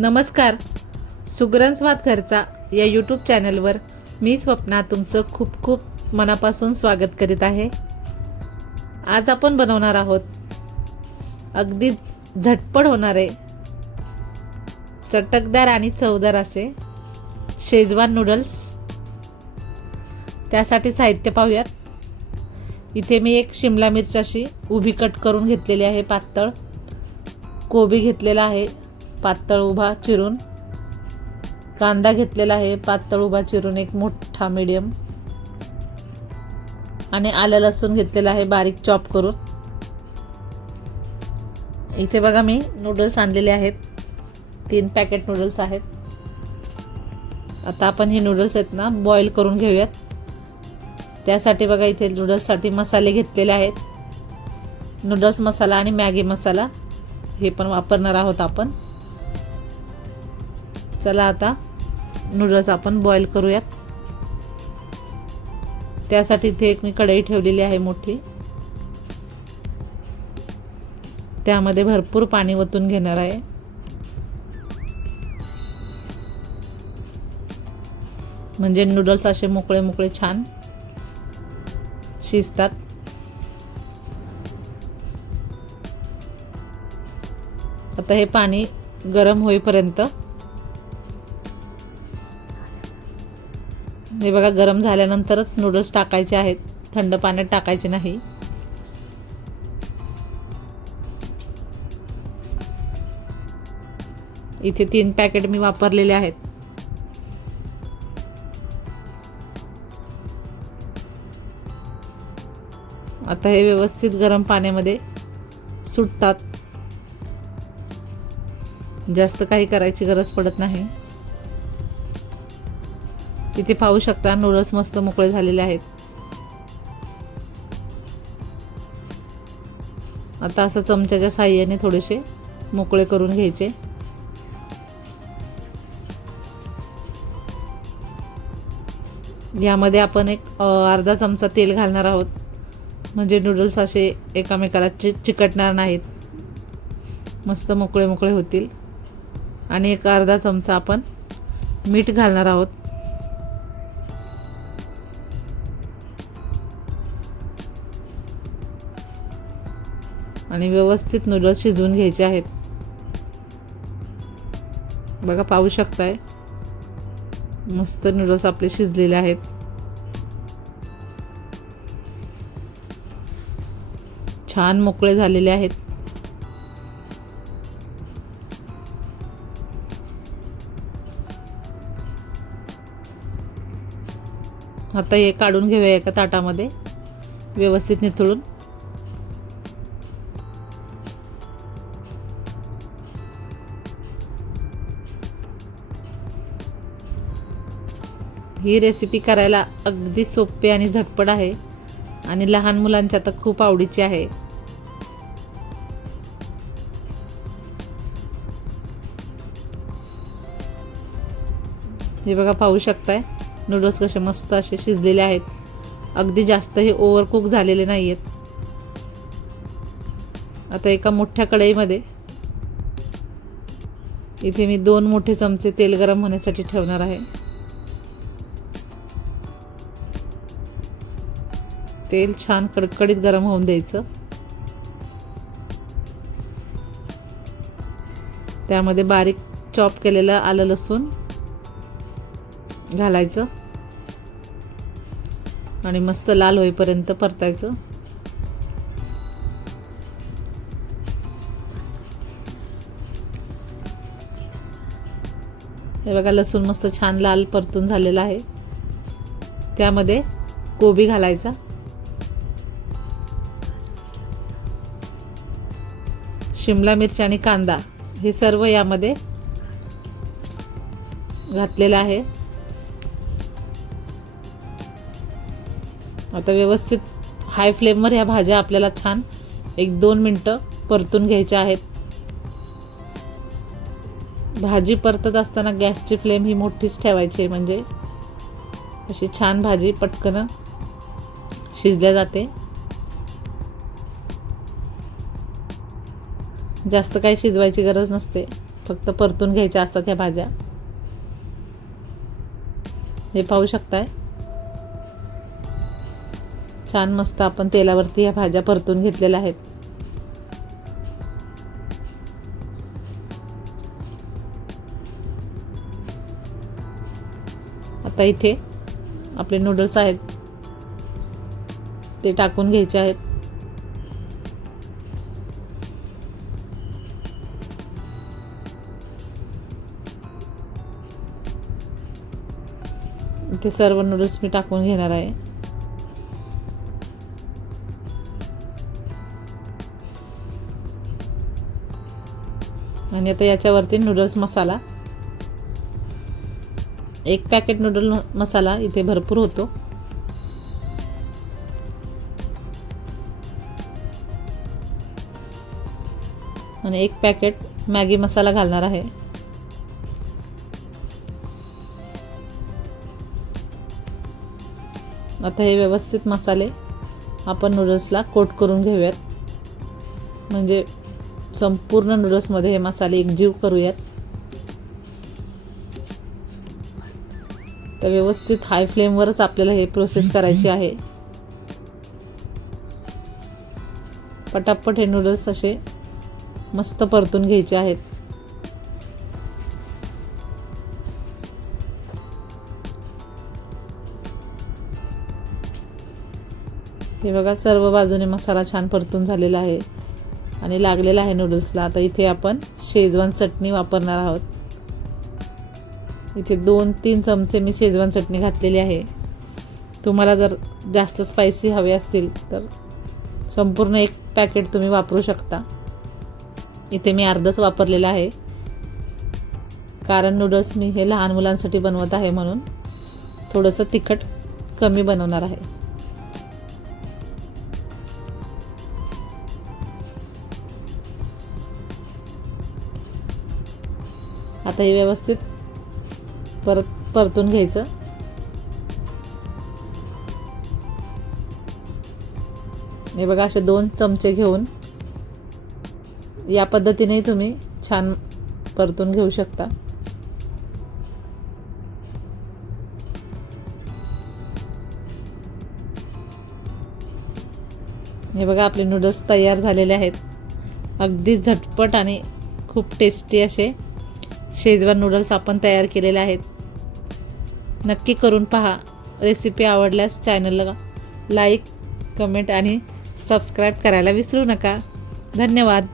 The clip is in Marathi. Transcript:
नमस्कार. सुग्रंस्वाद घरचा या यूट्यूब चॅनलवर मी स्वप्ना तुमचं खूप खूप मनापासून स्वागत करीत आहे. आज आपण बनवणार आहोत अगदी झटपट होणारे चटकदार आणि चवदार असे शेजवान नूडल्स त्यासाठी साहित्य पाहूयात. इथे मी एक शिमला मिरची अशी उभी कट करून घेतलेली आहे पातळ. कोबी घेतलेला आहे. पातळ उभा चिरून. कांदा घेतलेला आहे पातळ उभा चिरून एक मोठा मीडियम आणि आलं लसूण घेतलेला आहे बारीक चॉप करून. इथे बघा मी नूडल्स आणलेले आहेत. तीन पॅकेट नूडल्स आहेत. आता आपण हे नूडल्स आहेत ना बॉईल करून घेऊयात. त्यासाठी बघा इथे नूडल्ससाठी मसाले घेतलेले आहेत. नूडल्स मसाला आणि मॅगी मसाला हे पण वापरणार आहोत आपण. चला आता नूडल्स आपण बॉईल करूयात. त्यासाठी इथे एक मी कढई ठेवलेली आहे मोठी. त्यामध्ये भरपूर पाणी ओतून घेणार आहे. म्हणजे नूडल्स असे मोकळे मोकळे छान शिजतात. आता हे पाणी गरम होईपर्यंत हे बघा गरम झाल्यानंतरच नूडल्स टाकायचे आहेत. थंड पाण्यात टाकायचे नाही. इथे तीन पॅकेट मी वापरलेले आहेत. आता हे व्यवस्थित गरम पाण्यामध्ये सुटतात. जास्त काही करायची गरज पडत नाही. इथे पाहू शकता नूडल्स मस्त मोकळे झालेले आहेत. आता असं चमच्याच्या साह्याने थोडेसे मोकळे करून घ्यायचे. यामध्ये आपण एक अर्धा चमचा तेल घालणार आहोत. म्हणजे नूडल्स असे एकामेकाला चि चिकटणार नाहीत. मस्त मोकळे मोकळे होतील. आणि एक अर्धा चमचा आपण मीठ घालणार आहोत. आणि व्यवस्थित नूडल्स शिजवून घ्यायचे आहेत. बघा पाहू शकताय. मस्त नूडल्स आपले शिजलेले आहेत. छान मोकळे झालेले आहेत. आता हे काढून घेऊया एका ताटामध्ये. व्यवस्थित निथळून. ही रेसिपी करायला अगदी सोपी आणि झटपट आहे. आणि लहान मुलांच्या तर खूप आवडीची आहे. हे बघा पाहू शकताय? नूडल्स कसे मस्त असे शिजलेले आहेत. अगदी जास्त हे ओव्हरकुक झालेले नाही आहेत आता एका मोठ्या कढईमध्ये इथे मी दोन मोठे चमचे तेल गरम होण्यासाठी ठेवणार आहे. तेल छान कडकडीत गरम होऊन द्यायचं. त्यामध्ये बारीक चॉप केलेलं आलं लसूण घालायचं. आणि मस्त लाल होईपर्यंत परतायचं. हे बघा लसूण मस्त छान लाल परतून झालेला आहे. त्यामध्ये कोबी घालायचा. शिमला मिरची आणि कांदा हे सर्व यामध्ये घातलेलं आहे. आता व्यवस्थित हाय फ्लेमवर ह्या भाज्या आपल्याला छान एक दोन मिनटं परतून घ्यायच्या आहेत. भाजी परतत असताना गॅसची फ्लेम ही मोठीच ठेवायची आहे म्हणजे अशी छान भाजी पटकन शिजल्या जाते. जास्त काही शिजवायची गरज नसते. फक्त परतून घ्यायच्या असतात ह्या भाज्या. हे पाहू शकताय? छान मस्त आपण तेलावरती ह्या भाज्या परतून घेतलेल्या आहेत. आता इथे आपले नूडल्स आहेत. ते टाकून घ्यायचे आहेत. इथे सर्व नूडल्स मी टाकून घेणार आहे. आणि आता याच्यावरती नूडल्स मसाला. एक पॅकेट नूडल मसाला इथे भरपूर होतो. आणि एक पॅकेट मॅगी मसाला घालणार आहे. आता हे व्यवस्थित मसाले आपण नूडल्सला कोट करून घेऊयात. म्हणजे संपूर्ण नूडल्समध्ये हे मसाले एकजीव करूयात. तर व्यवस्थित हाय फ्लेमवरच आपल्याला हे प्रोसेस करायची आहे. पटापट हे नूडल्स असे मस्त परतून घ्यायचे आहेत. हे बघा सर्व बाजूने मसाला छान परतून झालेला आहे. आणि लागलेला आहे नूडल्सला आता इथे आपण शेजवान चटणी वापरणार आहोत. इथे दोन तीन चमचे मी शेजवान चटणी घातलेली आहे. तुम्हाला जर जास्त स्पायसी हवे असतील तर संपूर्ण एक पॅकेट तुम्ही वापरू शकता. इथे मी अर्धच वापरलेलं आहे. कारण नूडल्स मी हे लहान मुलांसाठी बनवत आहे म्हणून थोडंसं तिखट कमी बनवणार आहे. आता हे व्यवस्थित परत परतून घ्यायचं. हे बघा असे दोन चमचे घेऊन या पद्धतीनेही तुम्ही छान परतून घेऊ शकता. हे बघा आपले नूडल्स तयार झालेले आहेत. अगदी झटपट आणि खूप टेस्टी असे शेजवान नूडल्स आपण तयार केलेले आहेत. नक्की करून पहा. रेसिपी आवडल्यास चॅनलला लाईक कमेंट आणि सबस्क्राईब करायला विसरू नका. धन्यवाद.